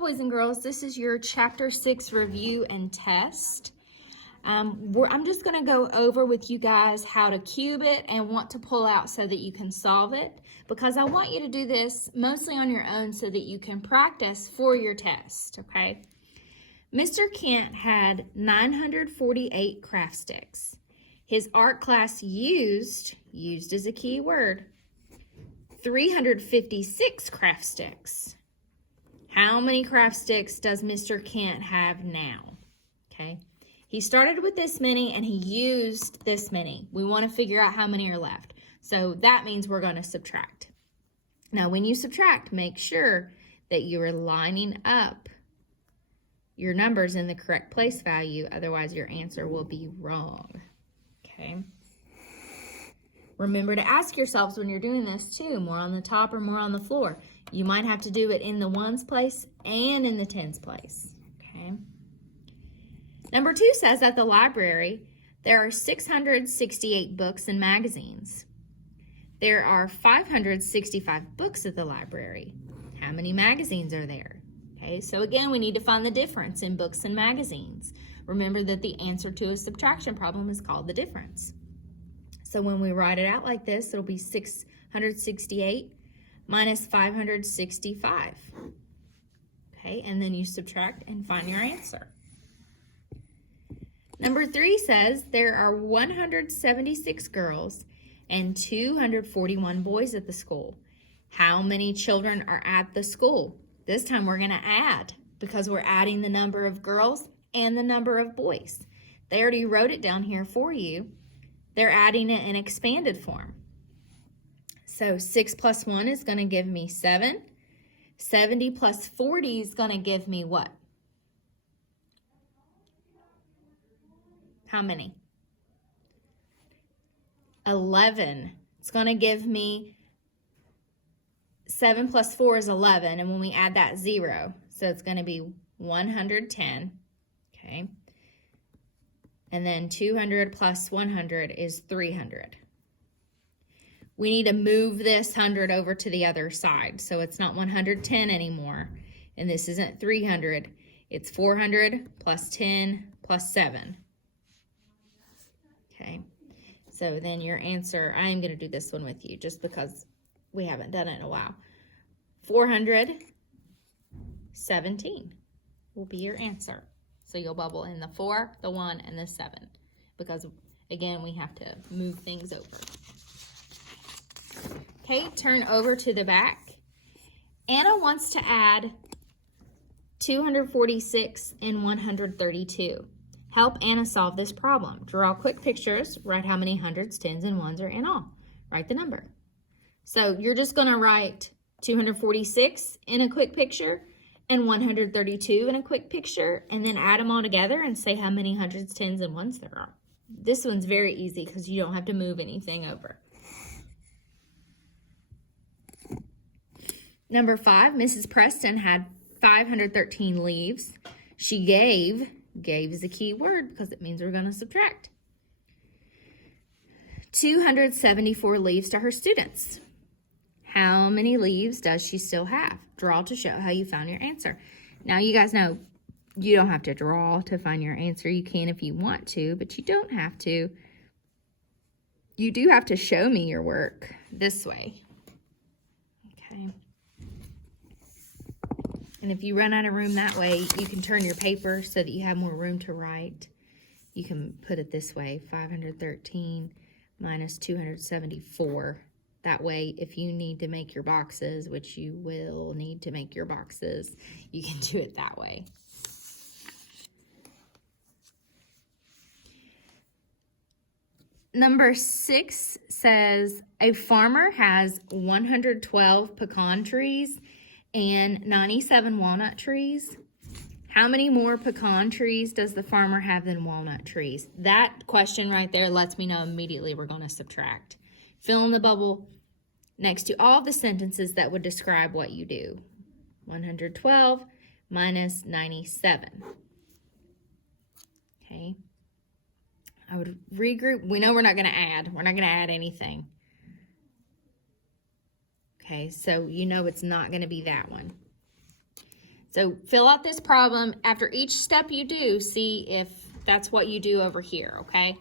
boys and girls, this is your Chapter 6 review and test. I'm just going to go over with you guys how to cube it and what to pull out so that you can solve it, because I want you to do this mostly on your own so that you can practice for your test, okay? Mr. Kent had 948 craft sticks. His art class used as a key word, 356 craft sticks. How many craft sticks does Mr. Kent have now? Okay, he started with this many and he used this many. We want to figure out how many are left. So that means we're going to subtract. Now, when you subtract, make sure that you are lining up your numbers in the correct place value. Otherwise, your answer will be wrong. Okay. Remember to ask yourselves when you're doing this too, more on the top or more on the floor. You might have to do it in the ones place and in the tens place, okay? Number 2 says at the library, there are 668 books and magazines. There are 565 books at the library. How many magazines are there? Okay, so again, we need to find the difference in books and magazines. Remember that the answer to a subtraction problem is called the difference. So when we write it out like this, it'll be 668 minus 565. Okay, and then you subtract and find your answer. Number 3 says there are 176 girls and 241 boys at the school. How many children are at the school? This time we're going to add, because we're adding the number of girls and the number of boys. They already wrote it down here for you. They're adding it in expanded form. So 6 plus 1 is going to give me 7. 70 plus 40 is going to give me what? How many? 11. It's going to give me 7 plus 4 is 11. And when we add that, 0. So it's going to be 110. Okay. And then 200 plus 100 is 300. We need to move this 100 over to the other side. So it's not 110 anymore. And this isn't 300. It's 400 plus 10 plus 7. Okay. So then your answer, I am going to do this one with you just because we haven't done it in a while. 417 will be your answer. So you'll bubble in the 4, the 1, and the 7, because again, we have to move things over. Okay, turn over to the back. Anna wants to add 246 and 132. Help Anna solve this problem. Draw quick pictures, write how many hundreds, tens, and ones are in all. Write the number. So you're just going to write 246 in a quick picture and 132 in a quick picture, and then add them all together and say how many hundreds, tens, and ones there are. This one's very easy because you don't have to move anything over. Number 5, Mrs. Preston had 513 leaves. She gave is a key word because it means we're going to subtract, 274 leaves to her students. How many leaves does she still have? Draw to show how you found your answer. Now, you guys know you don't have to draw to find your answer. You can if you want to, but you don't have to. You do have to show me your work this way. Okay. And if you run out of room that way, you can turn your paper so that you have more room to write. You can put it this way, 513 minus 274. That way, if you need to make your boxes, which you will need to make your boxes, you can do it that way. Number 6 says, a farmer has 112 pecan trees and 97 walnut trees. How many more pecan trees does the farmer have than walnut trees? That question right there lets me know immediately we're going to subtract. Fill in the bubble next to all the sentences that would describe what you do. 112 minus 97. Okay. I would regroup. We know we're not going to add. We're not going to add anything. Okay, so you know it's not going to be that one. So fill out this problem. After each step you do, see if that's what you do over here, okay?